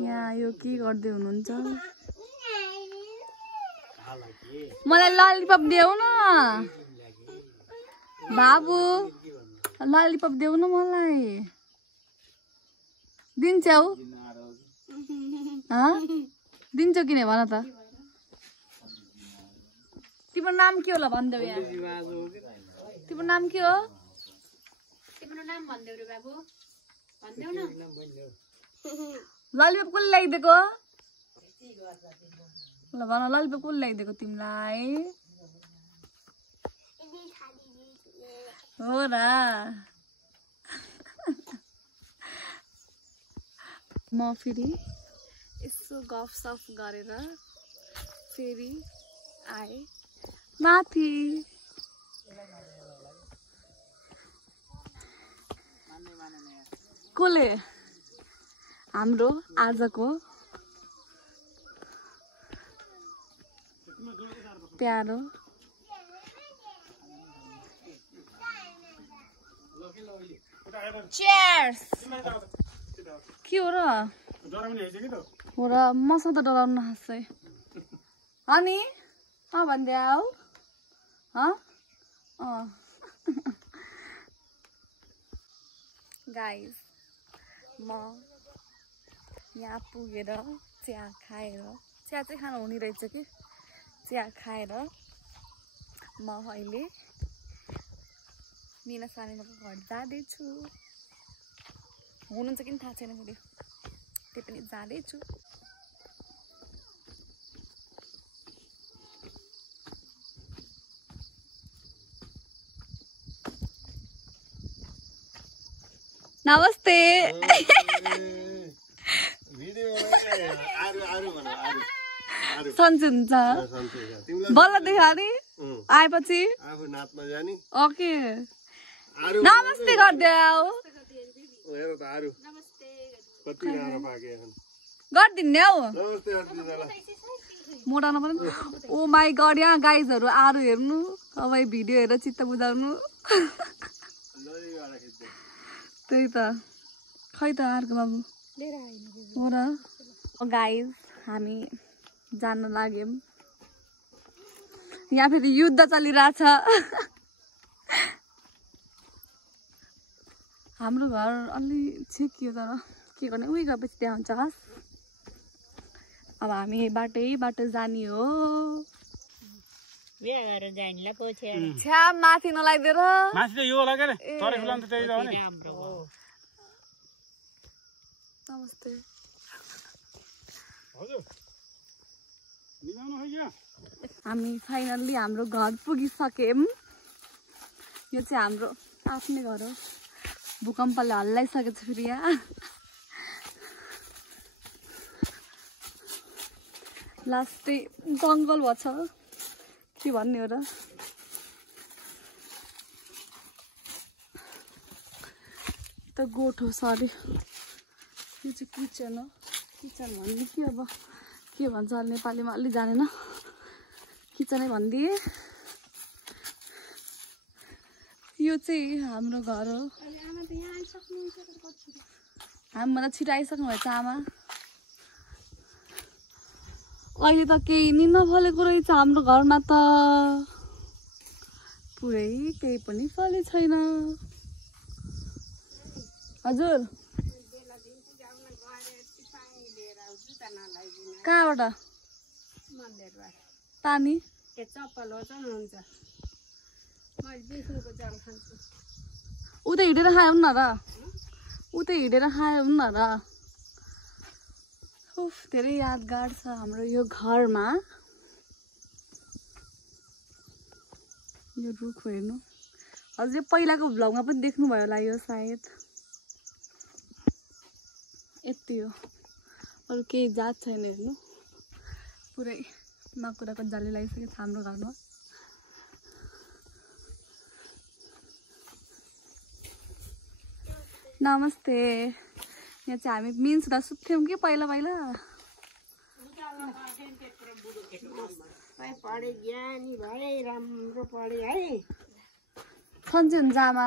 यहाँ यो के गर्दै हुनुहुन्छ मलाई ललिपप देऊ न बाबु ललिपप देऊ न मलाई दिन्छौ दिन्छौ कि नै भन त तिम्रो नाम के होला भन्देऊ यहाँ तिम्रो नाम के हो तिम्रो नाम भन्देऊ रे बाबु भन्देऊ न ललिपप कसले ल्याइदिएको ल भन ललिपप कसले ल्याइदिएको तिमीलाई हो र म फेरि यसो गफसफ गरेर फेरि आए माथि कसले हाम्रो आजको प्यारो चेयर्स के हो र हो र मसँग त डराउनु नखासै अनि भन्देऊ गाइस म यहाँ पुगेर चिया खाएर चिया चाहिँ खानु हुने रहेछ कि चिया खाएर म अहिले मिना सानीको घर जाँदैछु हुनुहुन्छ कि थाहा छैन फेरि त्यही पनि जाँदैछु नमस्ते सन्चै हुन्छ बल्ल देखा नि आएपछि ओके नमस्ते गरिदेऊ गरिदिने हौ मोटाउनु पनि ओ माई गड यहाँ गाइजहरू आरू हेर्नु अब भिडियो हेरेर चित्त बुझाउनु त्यही त खै त अर्को बाबु हो र गाइज हामी जान लाग्यौँ यहाँ फेरि युद्ध चलिरहेछ हाम्रो घर अलि छेकियो तर के गर्ने उही गएपछि त्यहाँ हुन्छ खास अब हामी बाटो जाने हो छ्या माथि नलाइदिएर नमस्ते हामी फाइनल्ली हाम्रो घर पुगिसक्यौँ यो चाहिँ हाम्रो आफ्नै घर हो भूकम्पले हल्लाइसकेको छ फेरि यहाँ लास्टै जङ्गल भएछ के भन्ने हो र त गोठ हो सरी यो चाहिँ किचन हो किचन भन्ने के अब के भन्छ नेपालीमा अलि जानेन किचनै भनिदिए यो चाहिँ हाम्रो घर हो हामीभन्दा छिटो आइसक्नु भएछ आमा अहिले त केही नि नफलेको रहेछ हाम्रो घरमा त पुरै केही पनि फले छैन हजुर कहाँबाट पानी उतै हिँडेर खायो न र उतै हिँडेर खायो न र उफ धेरै यादगार छ हाम्रो यो घरमा यो रुख हेर्नु अझै पहिलाको भ्लगमा पनि देख्नुभयो होला यो सायद यति हो अरू केही जात छैन हेर्नु पुरै माकुराको जाली लगाइसकेको छ हाम्रो घरमा नमस्ते यहाँ चाहिँ हामी मिन्सुँदा सुत्थ्यौँ कि पहिला सन्चै हुन्छ आमा